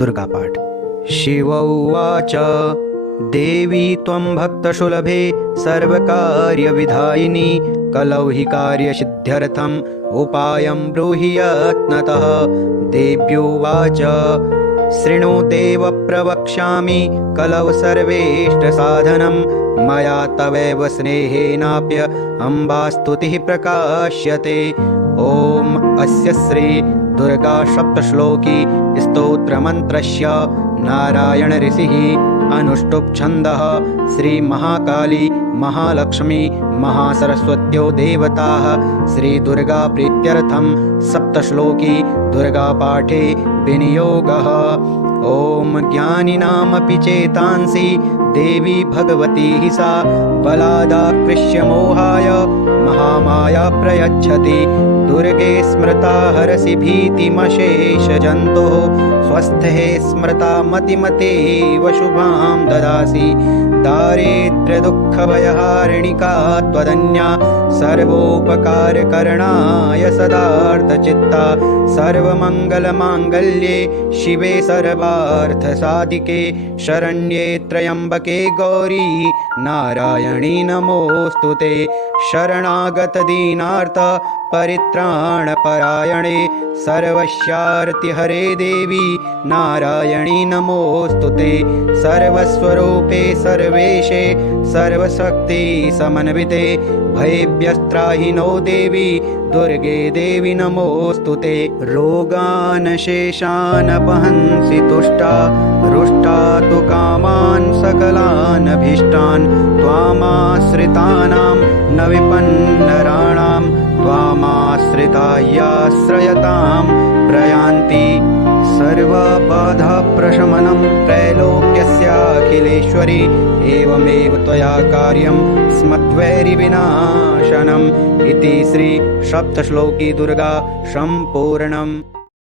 दुर्गापाठ। शिव उवाच देवी त्वं भक्तसुलभे सर्वकार्यविधायिनी कलौ हि कार्यसिद्ध्यर्थम् उपायं ब्रूहि यत्नतः। देव्युवाच शृणु देव प्रवक्ष्यामि कलौ सर्वेष्टसाधनं मया तवैव स्नेहेनाप्य अम्बास्तुतिः प्रकाश्यते। ॐ अस्य श्री दुर्गा सप्तश्लोकी स्तोत्रमन्त्रस्य नारायण ऋषिः अनुष्टुप् छन्दः श्री महाकाली महालक्ष्मी महासरस्वत्यो देवताः श्री दुर्गा प्रीत्यर्थं सप्तश्लोकी दुर्गापाठे विनियोगः। ॐ ज्ञानिनामपि चेतांसि देवी भगवती हि सा बलादाकृष्य मोहाय महामाया प्रयच्छति। दुर्गे स्मृता हरसि भीतिमशेषजन्तोः स्वस्थे स्मृता मतिमतेव शुभां ददासि। दारिद्र्यदुःखभयहारिणिका त्वदन्या सर्वोपकारकरणाय सदार्थचित्ता। सर्वमङ्गलमाङ्गल्ये शिवे सर्वार्थसाधिके शरण्ये त्र्यम्बके गौरी नारायणी नमोऽस्तु ते। शरणागतदीनार्थ परित्राणपरायणे सर्वस्यार्तिहरे देवी नारायणी नमोऽस्तु ते। सर्वस्वरूपे सर्वेशे सर्वशक्ति समन्विते भयेभ्यस्त्राहिनो देवी दुर्गे देवी नमोऽस्तु ते। रोगानशेषानपहंसि तुष्टा रुष्टा तु कामान् सकलानभीष्टान् त्वामाश्रितानां न विपन्नराणां त्वामाश्रितायाश्रयतां प्रयान्ति। सर्वबाधाप्रशमनं त्रैलोक्यस्याखिलेश्वरी एवमेव त्वया कार्यं स्मद्वैरिविनाशनम् इति श्री सप्तश्लोकी दुर्गा सम्पूर्णम्।